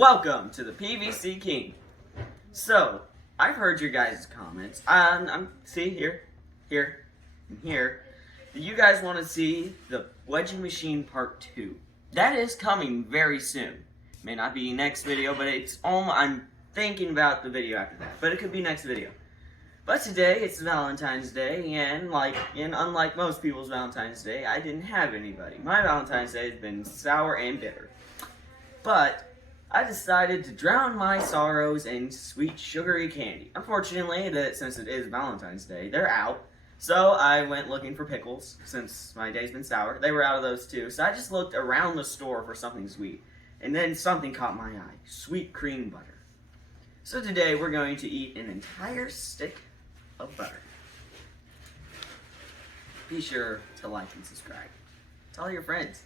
Welcome to the PVC King. So, I've heard your guys' comments. See here, and here. You guys want to see the wedging machine part 2. That is coming very soon. May not be next video, but I'm thinking about the video after that. But it could be next video. But today it's Valentine's Day, and unlike most people's Valentine's Day, I didn't have anybody. My Valentine's Day has been sour and bitter. But I decided to drown my sorrows in sweet, sugary candy. Unfortunately, since it is Valentine's Day, they're out. So I went looking for pickles, since my day's been sour. They were out of those too. So I just looked around the store for something sweet. And then something caught my eye. Sweet cream butter. So today we're going to eat an entire stick of butter. Be sure to like and subscribe. Tell your friends.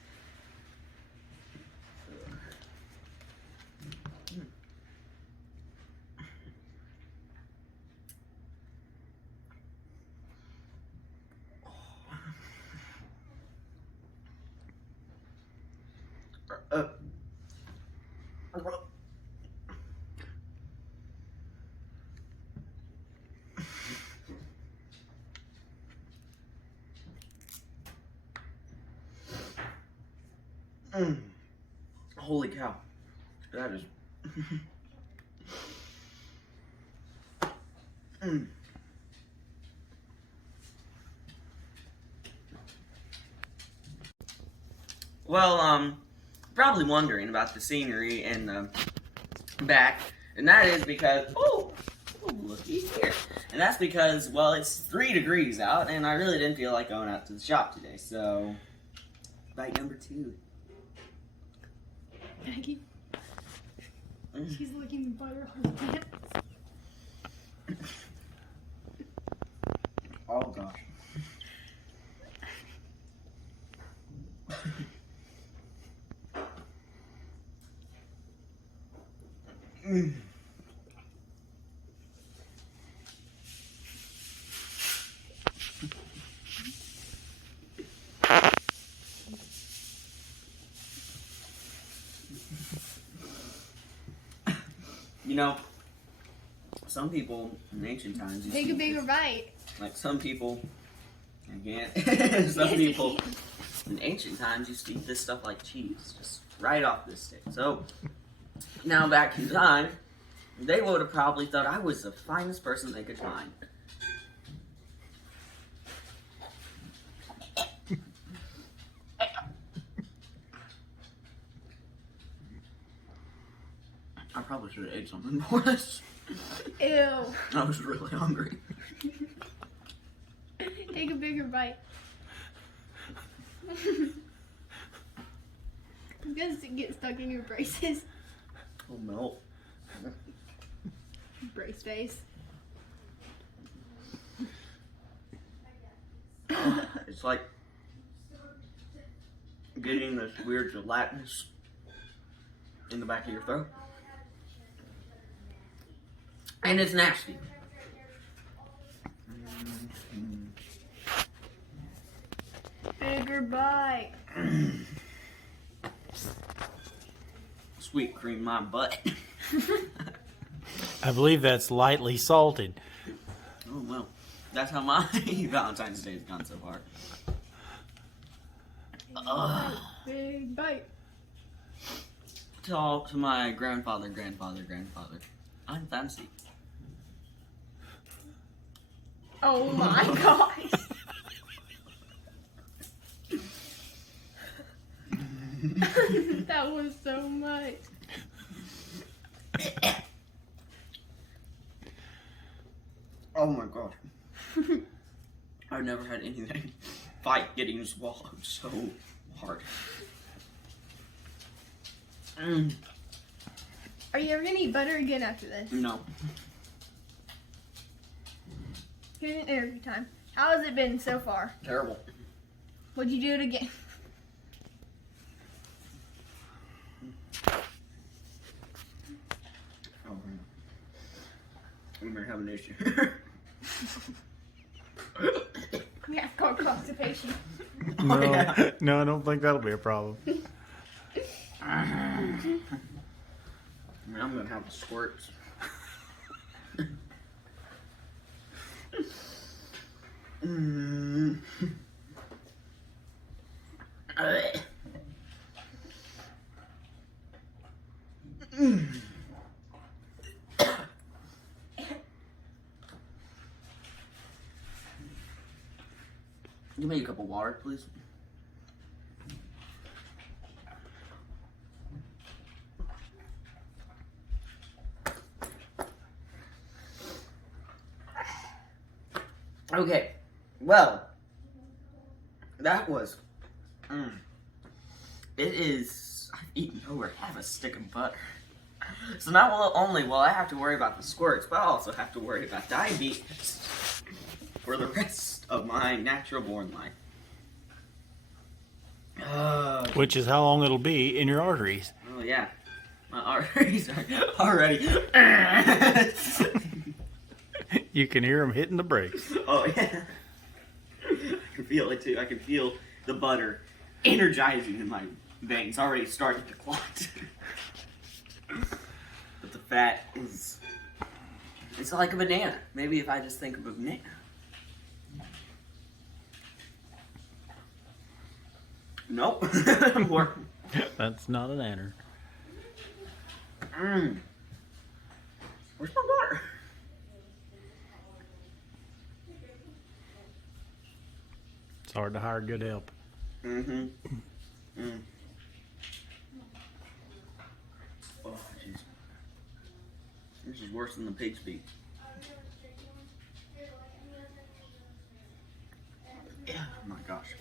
Holy cow. That is... Well, probably wondering about the scenery in the back, and that is because, looky here. And that's because, well, it's 3 degrees out, and I really didn't feel like going out to the shop today, so, bite number 2. Maggie, she's licking the butter on her pants. Oh, gosh. You know, some people in ancient times... Take a bigger bite. Like some people... I can't. Some people in ancient times used to eat this stuff like cheese. Just right off this stick. So, now back in time, they would have probably thought I was the finest person they could find. I probably should have ate something for this. Ew. I was really hungry. Take a bigger bite. I'm gonna get stuck in your braces. Oh no. Brace face. It's like getting this weird gelatinous in the back of your throat. And it's nasty. Bigger bite. Sweet cream my butt. I believe that's lightly salted. Oh well. That's how my Valentine's Day has gone so far. Big bite. To my grandfather. I'm fancy. Oh my gosh. That was so much. Oh my gosh. I've never had anything fight getting swallowed so hard. Are you ever gonna eat butter again after this? No. Here's an interview time. How has it been so far? Terrible. Would you do it again? Oh, we may have an issue. Yeah, it's called constipation. No, yeah. no, I don't think that'll be a problem. I mean, I'm gonna have the squirts. mm. Mm. Give me a cup of water, please. Okay, well, that was. It is. I've eaten over half a stick of butter. So not only will I have to worry about the squirts, but I also have to worry about diabetes for the rest of my natural born life. Which is how long it'll be in your arteries. Oh yeah, my arteries are already. You can hear them hitting the brakes. Oh yeah, I can feel it too. I can feel the butter energizing in my veins, already starting to clot. But the fat is. It's like a banana. Maybe if I just think of a banana. Nope. More. That's not an anner. Where's my water? It's hard to hire good help. Mm-hmm. Oh, jeez. This is worse than the pig's feet. Yeah, oh my gosh.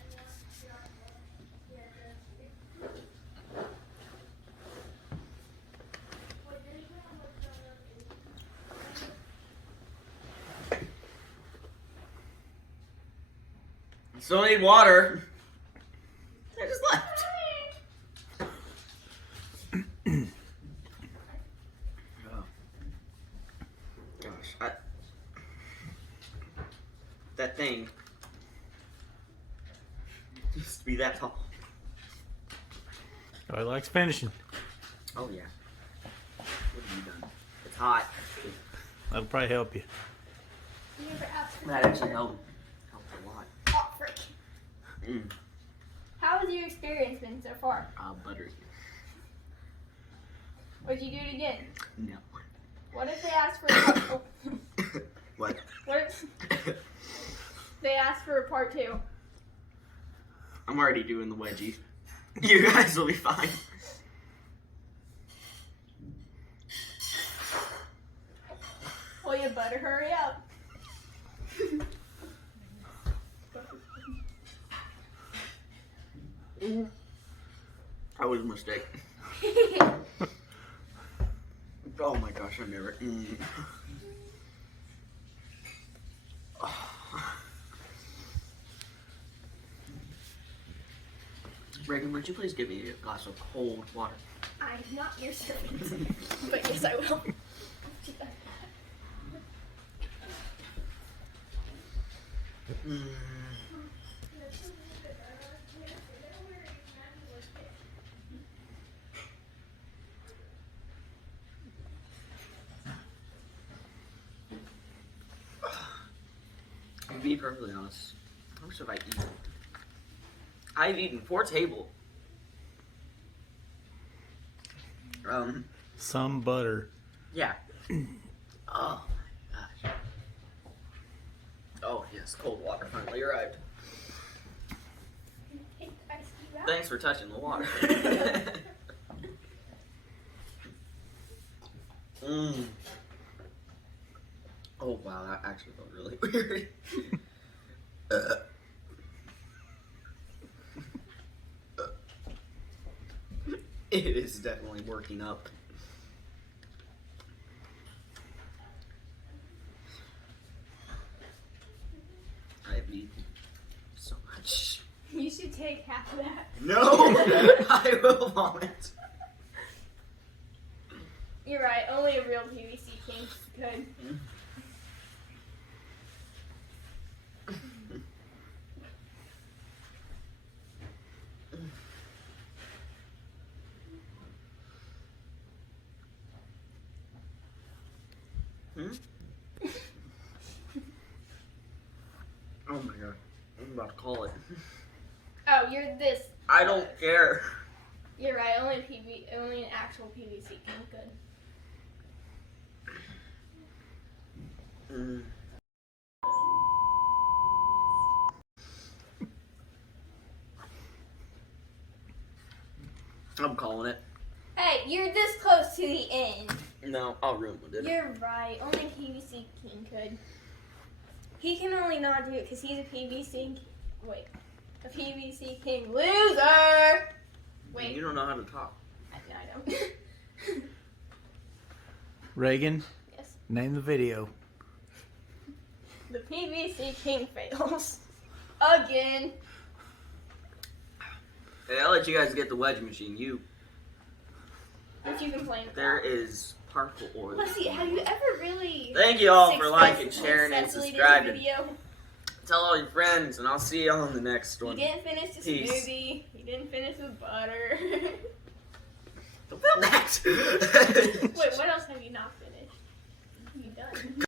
Still need water. I just left. Oh. Gosh, that thing used to be that tall. I likes finishing. Oh yeah. What have you done? It's hot. That'll probably help you. You never asked for That actually helped a lot. Oh, frick. Mm. How has your experience been so far? Butter. Would you do it again? No. What if they asked for a part, What? what if they asked for a part 2? I'm already doing the wedgie. You guys will be fine. Well, you better hurry up. That was a mistake. Oh my gosh, I never. Reagan, would you please give me a glass of cold water? I'm not your servant, but yes, I will. To be perfectly honest, how much have I eaten? I've eaten 4 tables. Some butter. Yeah. Oh my gosh. Oh yes, cold water finally arrived. Thanks for touching the water. Oh wow, that actually felt really weird. It is definitely working up. I've eaten so much. You should take half of that. No! I will vomit. You're right, only a real PVC king could. to call it. Oh, you're this. I don't care. You're right. Only an actual PVC can good. Mm. I'm calling it. Hey, you're this close to the end. No, I'll ruin it. You're right. Only PVC King could. He can only not do it because he's a PVC. Wait, a PVC King loser. Wait, You don't know how to talk. I don't. Reagan, Yes. name the video. The PVC King fails again. Hey, I'll let you guys get the wedge machine. What you complain about? There is particle oil. Let's see. Have you ever really? Thank you all for liking, sharing, and successfully did a subscribing. video? Tell all your friends, and I'll see you on the next You one. didn't finish the Peace. smoothie. You didn't finish the butter. Don't film that. Wait, what else have you not finished? You done?